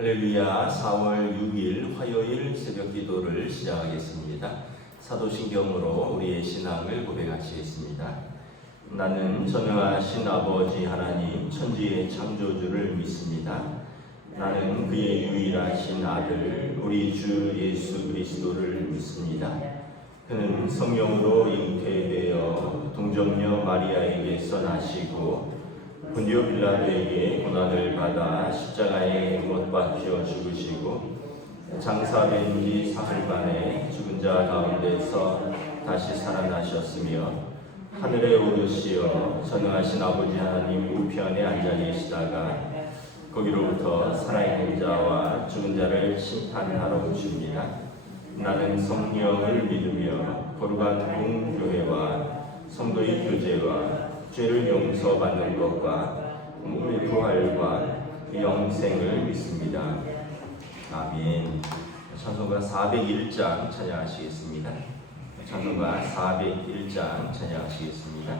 할렐루야. 4월 6일 화요일 새벽 기도를 시작하겠습니다. 사도신경으로 우리의 신앙을 고백하시겠습니다. 나는 전능하신 아버지 하나님 천지의 창조주를 믿습니다. 나는 그의 유일하신 아들 우리 주 예수 그리스도를 믿습니다. 그는 성령으로 잉태되어 동정녀 마리아에게서 나시고 본디오 빌라도에게 고난을 받아 십자가에 못 박혀 죽으시고 장사된 지 사흘 만에 죽은 자 가운데서 다시 살아나셨으며 하늘에 오르시어 전능하신 아버지 하나님 우편에 앉아 계시다가 거기로부터 살아있는 자와 죽은 자를 심판하러 오십니다. 나는 성령을 믿으며 거룩한 공교회와 성도의 교제와 죄를 용서받는 것과 우리 부활과 영생을 믿습니다. 아멘. 찬송가 401장 찬양하시겠습니다. 찬송가 401장 찬양하시겠습니다.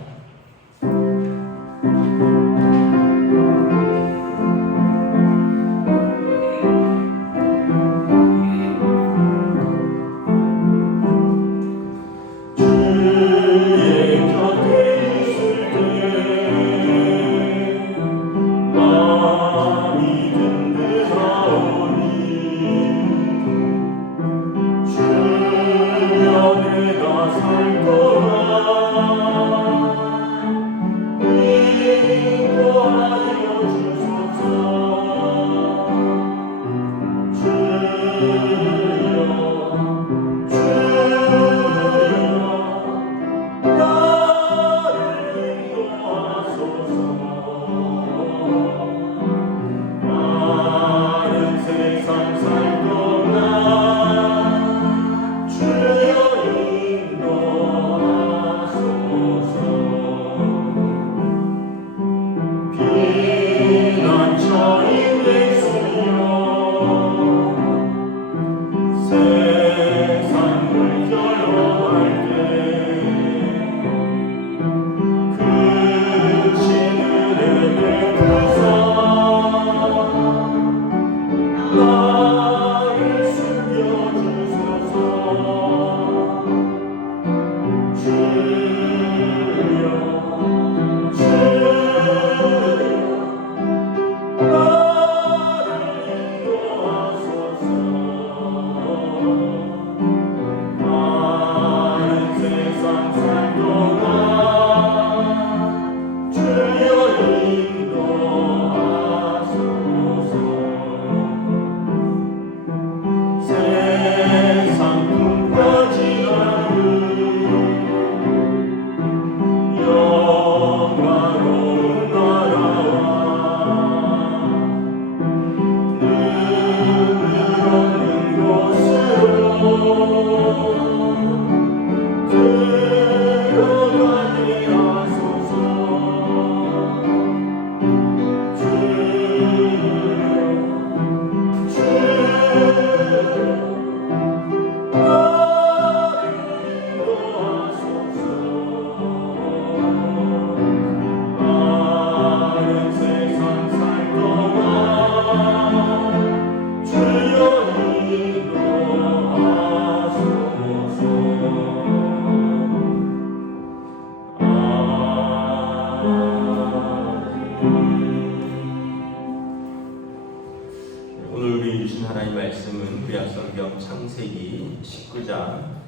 창세기 19장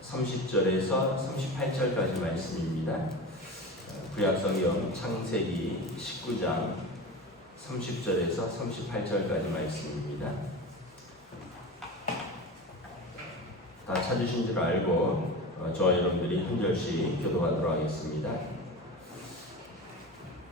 30절에서 38절까지 말씀입니다. 구약성경 창세기 19장 30절에서 38절까지 말씀입니다. 다 찾으신 줄 알고 저와 여러분들이 한 절씩 교도하도록 하겠습니다.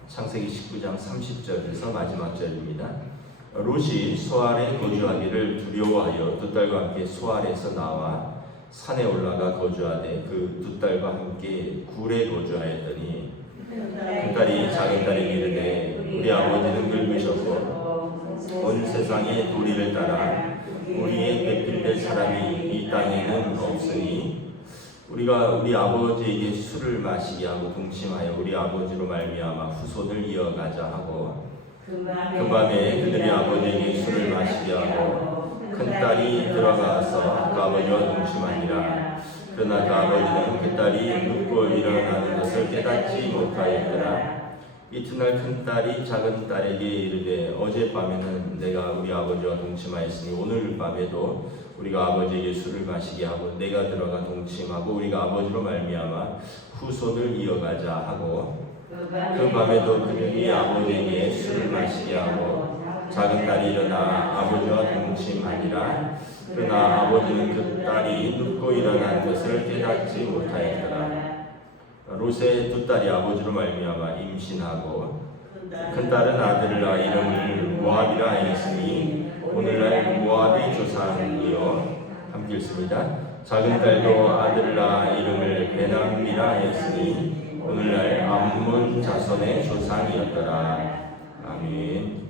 창세기 19장 30절에서 마지막 절입니다. 롯이 소알에 거주하기를 두려워하여 두 딸과 함께 소알에서 나와 산에 올라가 거주하되 그 두 딸과 함께 굴에 거주하였더니 그 딸이 작은 딸에게 이르되 우리 아버지는 늙으셨고 온 세상의 도리를 따라 우리의 배필될 사람이 이 땅에는 없으니 우리가 우리 아버지에게 술을 마시게 하고 동침하여 우리 아버지로 말미암아 후손을 이어가자 하고 그 밤에 그들이 아버지에게 술을 마시고 딸이 들어가서 그 아버지와 동침하니라. 그러나 그 아버지는 그 딸이 눕고 일어나는 것을 깨닫지 못하였더라. 이튿날 큰 딸이 작은 딸에게 이르되 어젯밤에는 내가 우리 아버지와 동침하였으니 오늘 밤에도 우리가 아버지에게 술을 마시게 하고 내가 들어가 동침하고 우리가 아버지로 말미암아 후손을 이어가자 하고 그 밤에도 그들이 아버지에게 술을 마시게 하고 작은 딸이 일어나 아버지와 동침하니라. 그러나 아버지는 그 딸이 눕고 일어난 것을 깨닫지 못하였더라. 롯의 두 딸이 아버지로 말미암아 임신하고 큰 딸은 아들을 낳아 이름을 모압이라 하였으니 오늘날 모압의 조상이요. 함께 읽습니다. 작은 딸도 아들을 낳아 이름을 베나미라 하였으니 오늘날 암몬 자손의 조상이었더라. 아멘.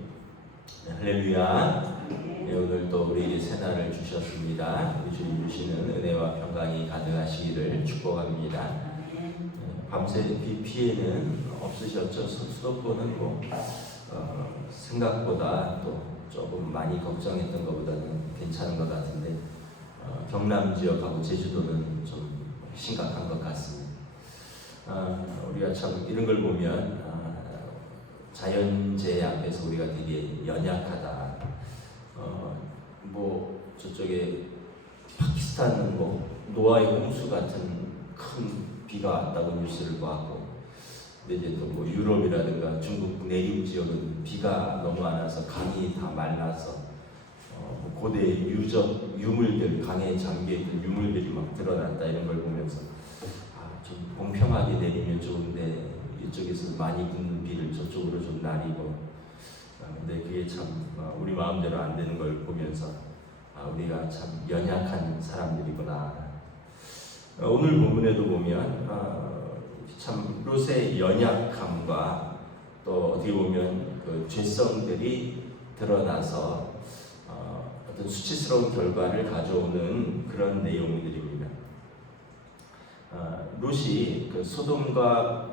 할렐루야. 네, 오늘 또 우리에게 새날을 주셨습니다. 우리 주님 주시는 은혜와 평강이 가득하시기를 축복합니다. 밤새 비 피해는 없으셨죠? 수도권은 생각보다 또 조금 많이 걱정했던 것보다는 괜찮은 것 같은데 경남 지역하고 제주도는 좀 심각한 것 같습니다. 우리가 참 이런 걸 보면 자연재해 앞에서 우리가 되게 연약하다. 저쪽에 파키스탄은 노아의 홍수 같은 큰 비가 왔다고 뉴스를 보았고, 근데 이제 또 유럽이라든가 중국 내륙 지역은 비가 너무 안 와서 강이 다 말라서 고대 유물들, 강에 잠겨있던 유물들이 막 드러난다 이런 걸 보면서 좀 공평하게 내리면 좋은데 이쪽에서 많이 붙는 비를 저쪽으로 좀 나리고, 근데 그게 참 우리 마음대로 안 되는 걸 보면서 우리가 참 연약한 사람들이구나. 오늘 본문에도 보면 참 롯의 연약함과 또 어떻게 보면 그 죄성들이 드러나서 어떤 수치스러운 결과를 가져오는 그런 내용들입니다. 롯이 그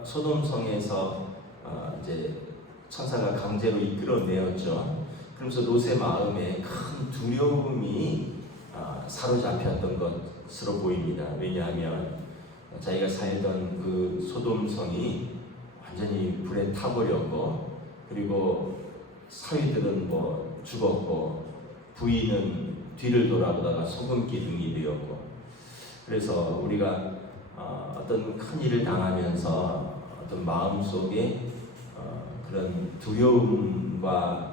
소돔성에서 이제 천사가 강제로 이끌어내었죠. 그러면서 롯의 마음에 큰 두려움이 사로잡혔던 것으로 보입니다. 왜냐하면 자기가 살던 그 소돔성이 완전히 불에 타버렸고, 그리고 사위들은 죽었고, 부인은 뒤를 돌아보다가 소금 기둥이 되었고, 그래서 우리가 어떤 큰 일을 당하면서 어떤 마음 속에 그런 두려움과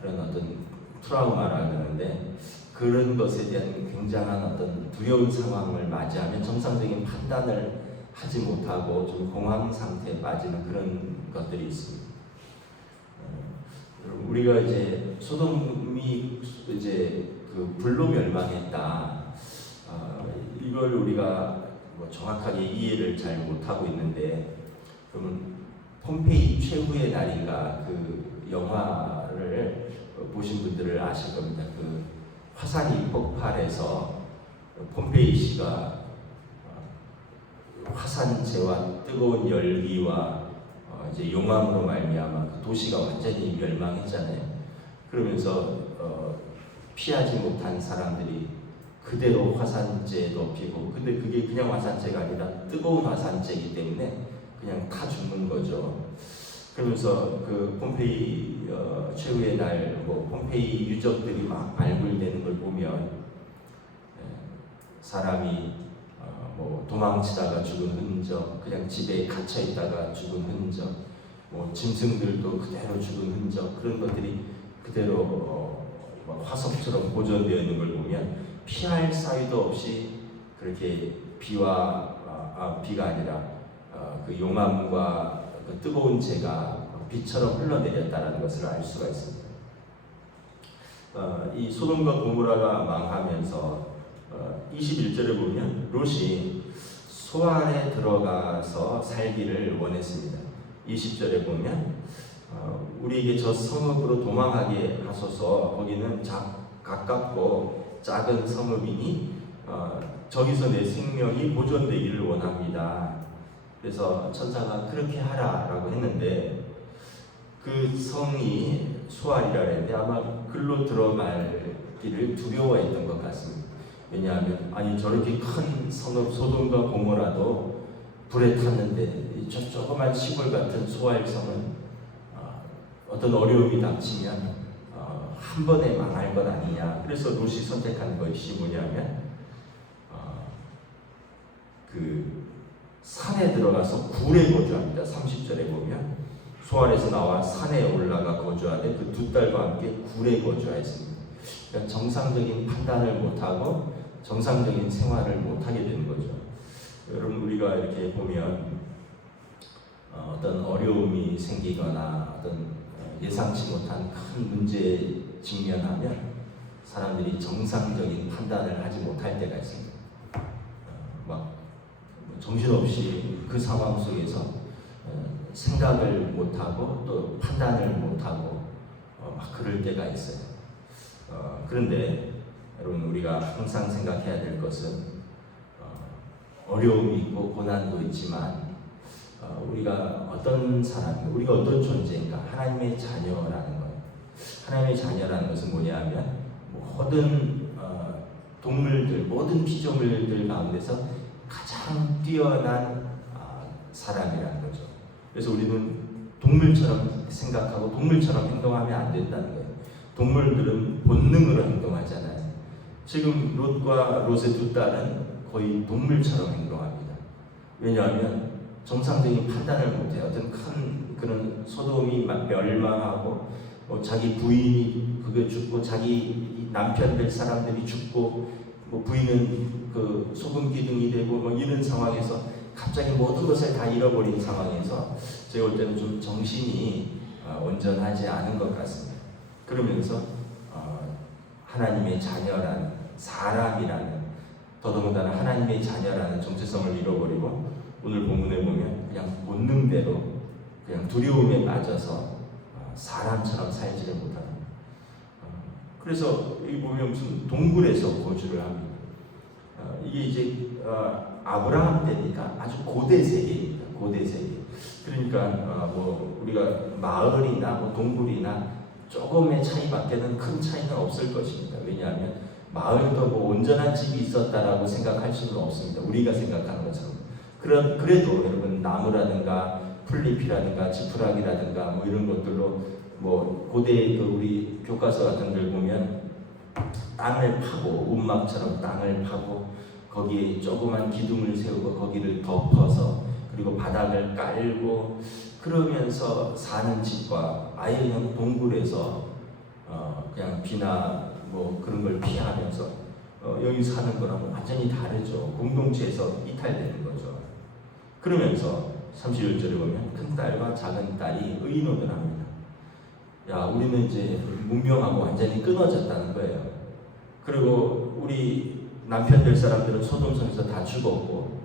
그런 어떤 트라우마라고 하는데, 그런 것에 대한 굉장한 어떤 두려운 상황을 맞이하면 정상적인 판단을 하지 못하고 좀 공황 상태에 빠지는 그런 것들이 있습니다. 우리가 이제 소돔이 이제 그 불로 멸망했다. 이걸 우리가 정확하게 이해를 잘 못하고 있는데, 그러면 폼페이 최후의 날인가 그 영화를 보신 분들을 아실 겁니다. 그 화산이 폭발해서 폼페이시가 화산재와 뜨거운 열기와 이제 용암으로 말미암아 그 도시가 완전히 멸망했잖아요. 그러면서 피하지 못한 사람들이 그대로 화산재도 피고, 근데 그게 그냥 화산재가 아니라 뜨거운 화산재이기 때문에 그냥 타 죽는 거죠. 그러면서 그 폼페이 최후의 날 폼페이 유적들이 막 발굴되는 걸 보면 사람이 도망치다가 죽은 흔적, 그냥 집에 갇혀 있다가 죽은 흔적, 짐승들도 그대로 죽은 흔적, 그런 것들이 그대로 화석처럼 보존되어 있는 걸 보면 피할 사유도 없이 그렇게 비가 아니라 그 용암과 그 뜨거운 재가 비처럼 흘러내렸다는 것을 알 수가 있습니다. 이 소돔과 고모라가 망하면서 21절에 보면 롯이 소알에 들어가서 살기를 원했습니다. 20절에 보면 우리에게 저 성읍으로 도망하게 하소서, 거기는 가깝고 작은 성읍이니 저기서 내 생명이 보존되기를 원합니다. 그래서 천사가 그렇게 하라라고 했는데, 그 성이 소알이라 했는데 아마 글로 들어말기를 두려워했던 것 같습니다. 왜냐하면 아니 저렇게 큰 성읍 소돔과 고모라도 불에 탔는데 저 조그만 시골 같은 소알성은 어떤 어려움이 닥치면 한 번에 망할 것 아니냐. 그래서 롯이 선택한 것이 뭐냐면 그 산에 들어가서 굴에 거주합니다. 30절에 보면 소알에서 나와 산에 올라가 거주하되 그 두 딸과 함께 굴에 거주하였습니다. 그러니까 정상적인 판단을 못하고 정상적인 생활을 못하게 되는 거죠. 여러분 우리가 이렇게 보면 어떤 어려움이 생기거나 어떤 예상치 못한 큰 문제에 직면하면 사람들이 정상적인 판단을 하지 못할 때가 있습니다. 막 정신없이 그 상황 속에서 생각을 못하고 또 판단을 못하고 막 그럴 때가 있어요. 그런데 여러분 우리가 항상 생각해야 될 것은 어려움이 있고 고난도 있지만 우리가 어떤 사람, 우리가 어떤 존재인가, 하나님의 자녀라는 거예요. 하나님의 자녀라는 것은 뭐냐면 모든 동물들, 모든 피조물들 가운데서 가장 뛰어난 사람이라는 거죠. 그래서 우리는 동물처럼 생각하고 동물처럼 행동하면 안 된다는 거예요. 동물들은 본능으로 행동하잖아요. 지금 롯과 롯의 두 딸은 거의 동물처럼 행동합니다. 왜냐하면 정상적인 판단을 못해요. 어떤 큰 그런 소돔이 멸망하고 자기 부인이 그게 죽고 자기 남편 될 사람들이 죽고 부인은 그 소금 기둥이 되고 이런 상황에서 갑자기 모든 것을 다 잃어버린 상황에서 제가 볼 때는 좀 정신이 온전하지 않은 것 같습니다. 그러면서 하나님의 자녀라는 사람이라는 더더군다나 하나님의 자녀라는 정체성을 잃어버리고 오늘 본문에 보면 그냥 본능대로 그냥 두려움에 빠져서 사람처럼 살지를 못합니다. 그래서 여기 보면 무슨 동굴에서 거주를 합니다. 이게 이제 아브라함 때니까 아주 고대 세계입니다. 고대 세계. 그러니까 우리가 마을이나 동굴이나 조금의 차이밖에는 큰 차이는 없을 것입니다. 왜냐하면 마을도 온전한 집이 있었다라고 생각할 수는 없습니다. 우리가 생각하는 것처럼. 그래도 여러분 나무라든가 풀잎이라든가 지푸라기라든가 이런 것들로 고대 우리 교과서 같은 데 보면 땅을 파고 움막처럼 땅을 파고 거기에 조그만 기둥을 세우고 거기를 덮어서 그리고 바닥을 깔고 그러면서 사는 집과 아예 그냥 동굴에서 그냥 비나 그런 걸 피하면서 여기 사는 거랑 완전히 다르죠. 공동체에서 이탈되는 거죠. 그러면서 31절에 보면 큰 딸과 작은 딸이 의논을 합니다. 야, 우리는 이제 문명하고 완전히 끊어졌다는 거예요. 그리고 우리 남편 될 사람들은 소돔성에서 다 죽었고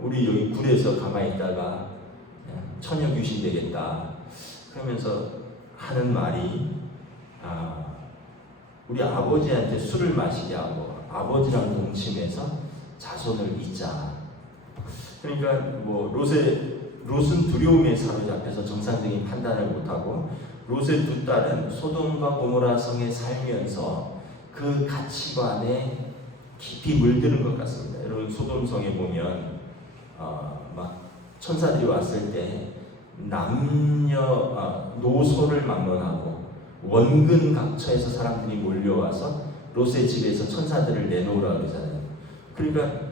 우리 여기 굴에서 가만히 있다가 처녀 귀신 되겠다. 그러면서 하는 말이 우리 아버지한테 술을 마시게 하고 아버지랑 동침해서 자손을 잇자. 그러니까 롯은 두려움에 사로잡혀서 정상적인 판단을 못하고 롯의 두 딸은 소돔과 고모라 성에 살면서 그 가치관에 깊이 물드는 것 같습니다. 여러분 소돔 성에 보면 막 천사들이 왔을 때 노소를 막론하고 원근 각처에서 사람들이 몰려와서 롯의 집에서 천사들을 내놓으라 그러잖아요. 그러니까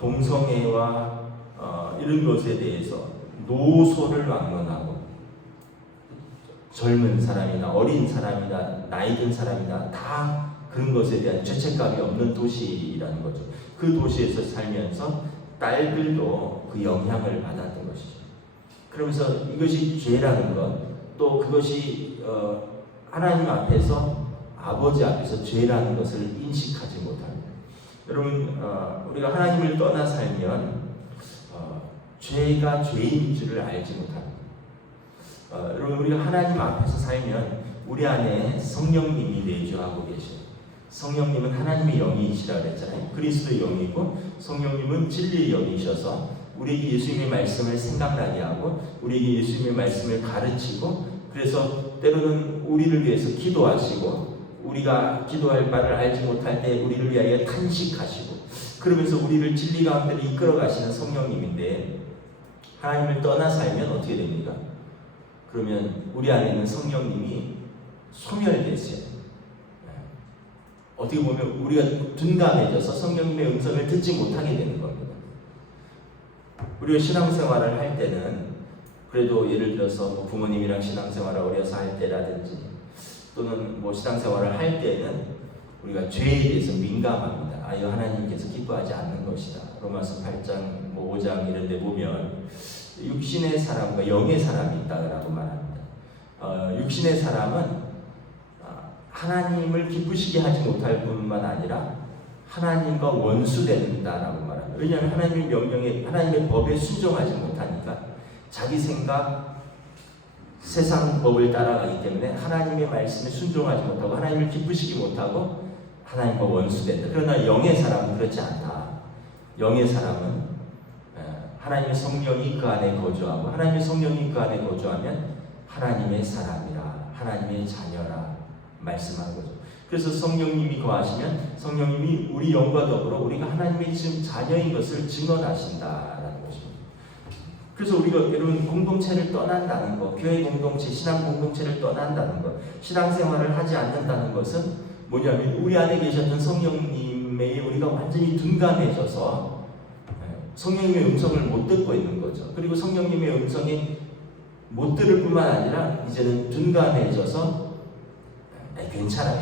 동성애와 이런 것에 대해서 노소를 막론하고 젊은 사람이나 어린 사람이나 나이 든 사람이나 다 그런 것에 대한 죄책감이 없는 도시라는 거죠. 그 도시에서 살면서 딸들도 그 영향을 받았던 것이죠. 그러면서 이것이 죄라는 것, 또 그것이 하나님 앞에서 아버지 앞에서 죄라는 것을 인식하지 못합니다. 여러분 우리가 하나님을 떠나 살면 죄가 죄인 줄을 알지 못합니다. 여러분 우리가 하나님 앞에서 살면 우리 안에 성령님이 내주하고 계셔요. 성령님은 하나님의 영이시라 그랬잖아요. 그리스도의 영이고 성령님은 진리의 영이셔서 우리에게 예수님의 말씀을 생각나게 하고 우리에게 예수님의 말씀을 가르치고 그래서 때로는 우리를 위해서 기도하시고 우리가 기도할 바를 알지 못할 때 우리를 위하여 탄식하시고 그러면서 우리를 진리 가운데로 이끌어 가시는 성령님인데 하나님을 떠나 살면 어떻게 됩니까? 그러면 우리 안에 있는 성령님이 소멸되세요. 어떻게 보면 우리가 둔감해져서 성령님의 음성을 듣지 못하게 되는 겁니다. 우리가 신앙생활을 할 때는 그래도 예를 들어서 뭐 부모님이랑 신앙생활을 어려서 할 때라든지 또는 뭐 신앙생활을 할 때는 우리가 죄에 대해서 민감합니다. 이거 하나님께서 기뻐하지 않는 것이다. 로마서 8장, 뭐 5장 이런 데 보면 육신의 사람과 영의 사람이 있다고 말합니다. 육신의 사람은 하나님을 기쁘시게 하지 못할 뿐만 아니라 하나님과 원수된다라고 말합니다. 왜냐하면 하나님의 명령에 하나님의 법에 순종하지 못하니까 자기 생각, 세상 법을 따라가기 때문에 하나님의 말씀에 순종하지 못하고 하나님을 기쁘시기 못하고 하나님과 원수된다. 그러나 영의 사람은 그렇지 않다. 영의 사람은 하나님의 성령이 그 안에 거주하고 하나님의 성령이 그 안에 거주하면 하나님의 사람이라 하나님의 자녀라 말씀한 거죠. 그래서 성령님이 거하시면 성령님이 우리 영과 더불어 우리가 하나님의 지금 자녀인 것을 증언하신다라는 것입니다. 그래서 우리가 여러분 공동체를 떠난다는 것, 교회 공동체, 신앙 공동체를 떠난다는 것, 신앙생활을 하지 않는다는 것은 뭐냐면 우리 안에 계셨던 성령님에 우리가 완전히 둔감해져서 성령님의 음성을 못 듣고 있는 거죠. 그리고 성령님의 음성이 못 들을 뿐만 아니라 이제는 둔감해져서 괜찮아.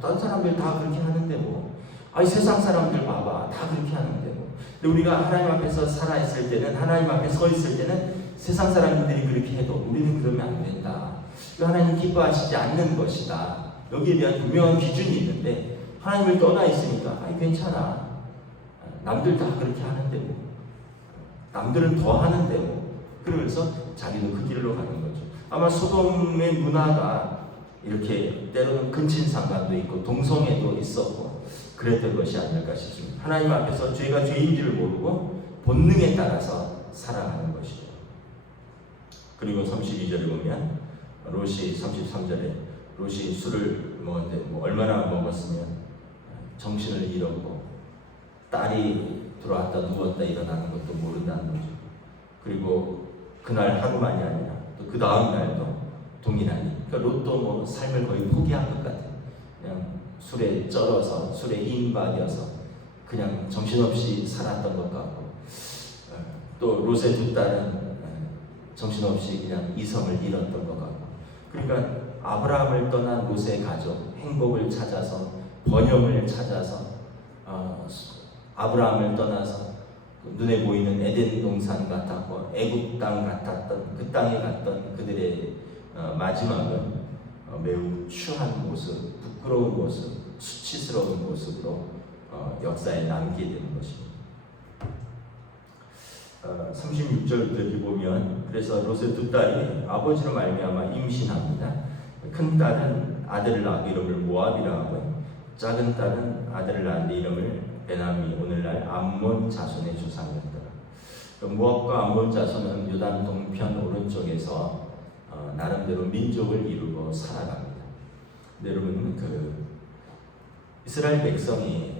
다른 사람들 다 그렇게 하는데 뭐. 세상 사람들 봐봐. 다 그렇게 하는데 뭐. 근데 우리가 하나님 앞에서 살아있을 때는, 하나님 앞에 서 있을 때는 세상 사람들이 그렇게 해도 우리는 그러면 안 된다. 하나님 기뻐하시지 않는 것이다. 여기에 대한 분명한 기준이 있는데 하나님을 떠나 있으니까 괜찮아. 남들 다 그렇게 하는데 뭐. 남들은 더 하는데 뭐. 그러면서 자기도 그 길로 가는 거죠. 아마 소돔의 문화가 이렇게 때로는 근친상간도 있고 동성애도 있었고 그랬던 것이 아닐까 싶습니다. 하나님 앞에서 죄가 죄인지를 모르고 본능에 따라서 살아가는 것이죠. 그리고 32절에 보면 롯이 33절에 롯이 술을 먹었는데 얼마나 먹었으면 정신을 잃었고 딸이 들어왔다 누웠다 일어나는 것도 모른다는 거죠. 그리고 그날 하루만이 아니라 또 그 다음 날도 동일하니 그러니까 롯도 삶을 거의 포기한 것 같아요. 그냥 술에 쩔어서 술에 인박이어서 그냥 정신없이 살았던 것 같고 또 롯의 두 딸은 정신없이 그냥 이성을 잃었던 것 같고 그러니까 아브라함을 떠난 롯의 가족 행복을 찾아서 번영을 찾아서 아브라함을 떠나서 눈에 보이는 에덴 동산 같았고 애굽 땅 같았던 그 땅에 갔던 그들의 마지막은 매우 추한 모습, 부끄러운 모습, 수치스러운 모습으로 역사에 남게 되는 것입니다. 36절까지 보면 그래서 롯의 두 딸이 아버지로 말미암아 임신합니다. 큰 딸은 아들을 낳고 이름을 모압이라 하고 작은 딸은 아들을 낳는데 이름을 베나미 오늘날 암몬 자손의 조상이었더라. 모압과 암몬 자손은 요단 동편 오른쪽에서 나름대로 민족을 이루고 살아갑니다. 근데 여러분 이스라엘 백성이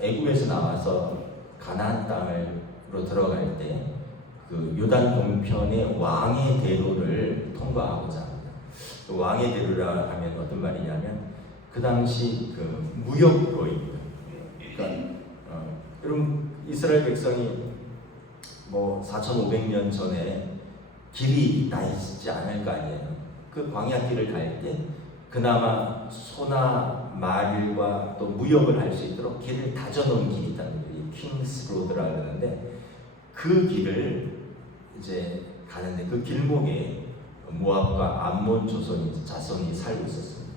애굽에서 나와서 가나안 땅으로 들어갈 때 그 요단 동편의 왕의 대로를 통과하고자 합니다. 그 왕의 대로라 하면 어떤 말이냐면 그 당시 그 무역로입니다. 그러니까 여러분 이스라엘 백성이 4,500년 전에 길이 나 있지 않을 거 아니에요. 그 광야길을 갈 때 그나마 소나 말과 또 무역을 할 수 있도록 길을 다져놓은 길이 있다는 거예요. 킹스 로드라 그러는데 그 길을 이제 가는데 그 길목에 모압과 암몬 자손이 살고 있었습니다.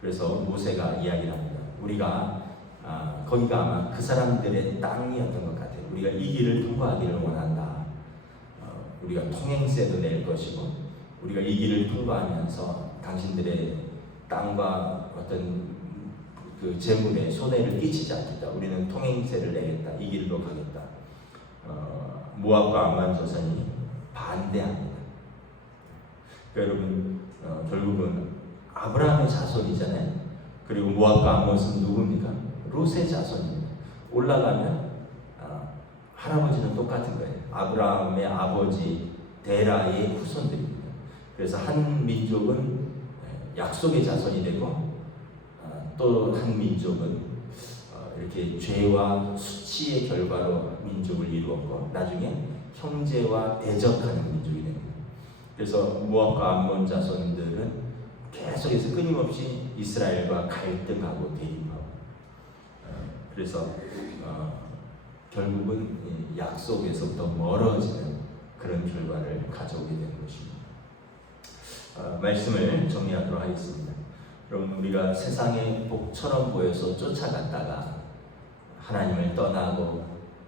그래서 모세가 이야기를 합니다. 우리가 거기가 아마 그 사람들의 땅이었던 것 같아요. 우리가 이 길을 통과하기를 원한다. 우리가 통행세도 낼 것이고 우리가 이 길을 통과하면서 당신들의 땅과 어떤 그 재물에 손해를 끼치지 않겠다. 우리는 통행세를 내겠다. 이 길로 가겠다. 모압과 암몬 자손이 반대합니다. 그러니까 여러분 결국은 아브라함의 자손이잖아요. 그리고 모압과 암몬은 누굽니까? 롯의 자손입니다. 올라가면 할아버지는 똑같은 거예요. 아브라함의 아버지 데라의 후손들입니다. 그래서 한 민족은 약속의 자손이 되고 또 한 민족은 이렇게 죄와 수치의 결과로 민족을 이루었고 나중에 형제와 대적하는 민족이 됩니다. 그래서 모압과 암몬 자손들은 계속해서 끊임없이 이스라엘과 갈등하고 대립하고 그래서 결국은 약속에서부터 멀어지는 그런 결과를 가져오게 되는 것입니다. 말씀을 정리하도록 하겠습니다. 그럼 우리가 세상의 복처럼 보여서 쫓아갔다가 하나님을 떠나고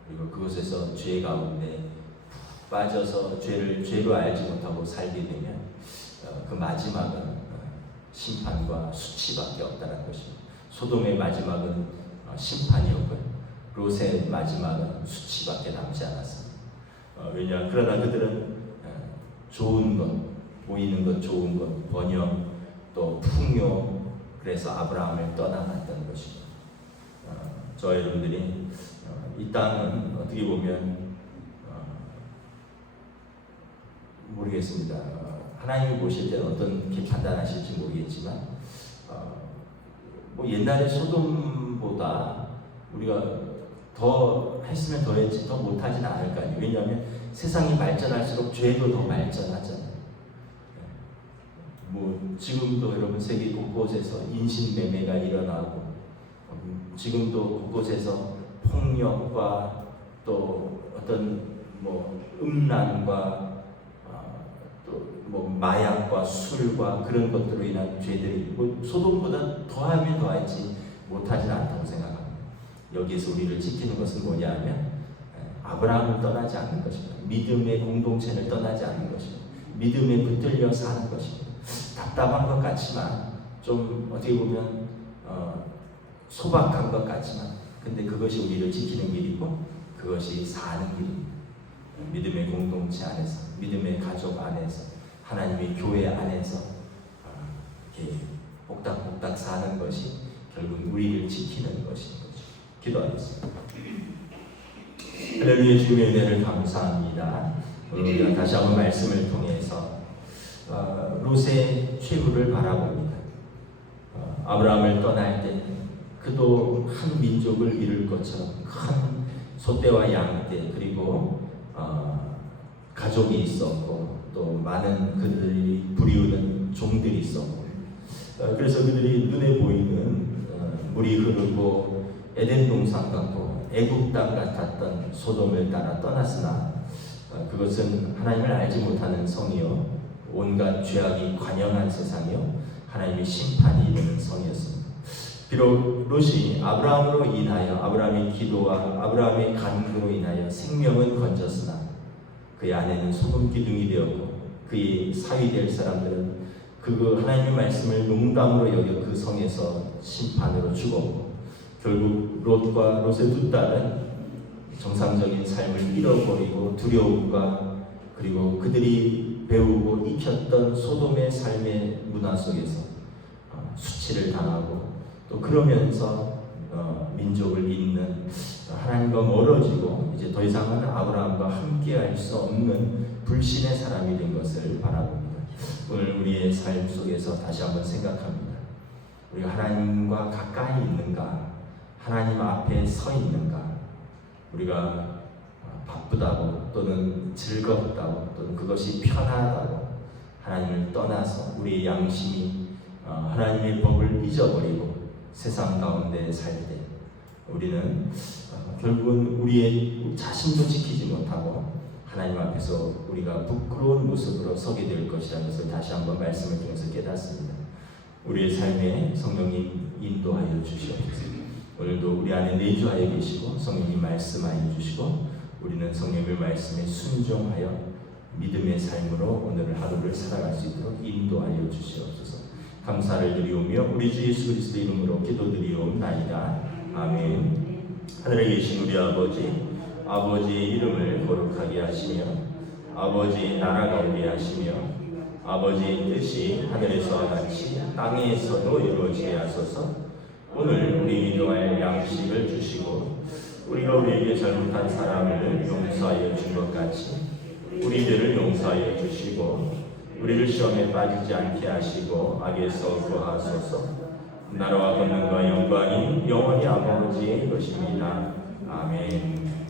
그리고 그곳에서 죄 가운데 빠져서 죄로 알지 못하고 살게 되면 그 마지막은 심판과 수치밖에 없다는 것입니다. 소돔의 마지막은 심판이었고요. 롯의 마지막은 수치밖에 남지 않았습니다. 왜냐? 그러나 그들은 좋은 것, 보이는 것, 좋은 것, 번영, 또 풍요, 그래서 아브라함을 떠나갔던 것입니다. 저와 여러분들이 이 땅은 어떻게 보면 모르겠습니다. 하나님이 보실 때는 어떻게 판단하실지 모르겠지만 뭐 옛날에 소돔보다 우리가 더 했으면 더 했지 더 못하지는 않을 거 아니에요. 왜냐하면 세상이 발전할수록 죄도 더 발전하잖아요. 뭐 지금도 여러분 세계 곳곳에서 인신매매가 일어나고 지금도 곳곳에서 폭력과 또 어떤 뭐 음란과 또 뭐 마약과 술과 그런 것들로 인한 죄들이 뭐 소돔보다 더하면 더하지 못하지는 않다고 생각합니다. 여기에서 우리를 지키는 것은 뭐냐면 아브라함을 떠나지 않는 것입니다. 믿음의 공동체를 떠나지 않는 것입니다. 믿음에 붙들려 사는 것입니다. 답답한 것 같지만 좀 어떻게 보면 소박한 것 같지만 근데 그것이 우리를 지키는 길이고 그것이 사는 길입니다. 믿음의 공동체 안에서 믿음의 가족 안에서 하나님의 교회 안에서 이렇게 복닥복닥 사는 것이 결국 우리를 지키는 것인 거죠. 기도하겠습니다. 하나님의 주님의 은혜를 감사합니다. 오늘 우리가 다시 한번 말씀을 통해서 롯의 최후를 바라봅니다. 아브라함을 떠날 때 그도 한 민족을 이룰 것처럼 큰 소떼와 양떼 그리고 가족이 있었고 또 많은 그들이 부리우는 종들이 있었고 그래서 그들이 눈에 보이는 물이 흐르고 에덴 동산 같고 애굽 땅 같았던 소돔을 따라 떠났으나 그것은 하나님을 알지 못하는 성이요 온갖 죄악이 관영한 세상이요 하나님의 심판이 이르는 성이었습니다. 비록 롯이 아브라함으로 인하여 아브라함의 기도와 아브라함의 간구로 인하여 생명은 건졌으나 그의 아내는 소금 기둥이 되었고 그의 사위 될 사람들은 그 하나님의 말씀을 농담으로 여겨 그 성에서 심판으로 죽었고 결국 롯과 롯의 두 딸은 정상적인 삶을 잃어버리고 두려움과 그리고 그들이 배우고 익혔던 소돔의 삶의 문화 속에서 수치를 당하고 또 그러면서 민족을 잇는 하나님과 멀어지고 이제 더 이상은 아브라함과 함께할 수 없는 불신의 사람이 된 것을 바라봅니다. 오늘 우리의 삶 속에서 다시 한번 생각합니다. 우리가 하나님과 가까이 있는가? 하나님 앞에 서 있는가? 우리가 바쁘다고 또는 즐겁다고 또는 그것이 편하다고 하나님을 떠나서 우리의 양심이 하나님의 법을 잊어버리고 세상 가운데 살 때 우리는 결국은 우리의 자신도 지키지 못하고 하나님 앞에서 우리가 부끄러운 모습으로 서게 될 것이라는 것을 다시 한번 말씀을 통해서 깨닫습니다. 우리의 삶에 성령님 인도하여 주시옵소서. 오늘도 우리 안에 내주하여 계시고 성령님 말씀하여 주시고 우리는 성령의 말씀에 순종하여 믿음의 삶으로 오늘 하루를 살아갈 수 있도록 인도하여 주시옵소서. 감사를 드리오며 우리 주 예수 그리스도 이름으로 기도드리옵나이다. 아멘. 하늘에 계신 우리 아버지의 이름을 거룩하게 하시며 아버지의 나라가 오게 하시며 아버지의 뜻이 하늘에서와 같이 땅에서도 이루어지게 하소서. 오늘 우리 기도할 양식을 주시고 우리가 우리에게 잘못한 사람을 용서하여 준 것 같이 우리들을 용서하여 주시고 우리를 시험에 빠지지 않게 하시고 악에서 구하소서. 나라와 권능과 영광이 영원히 아버지의 것입니다. 아멘.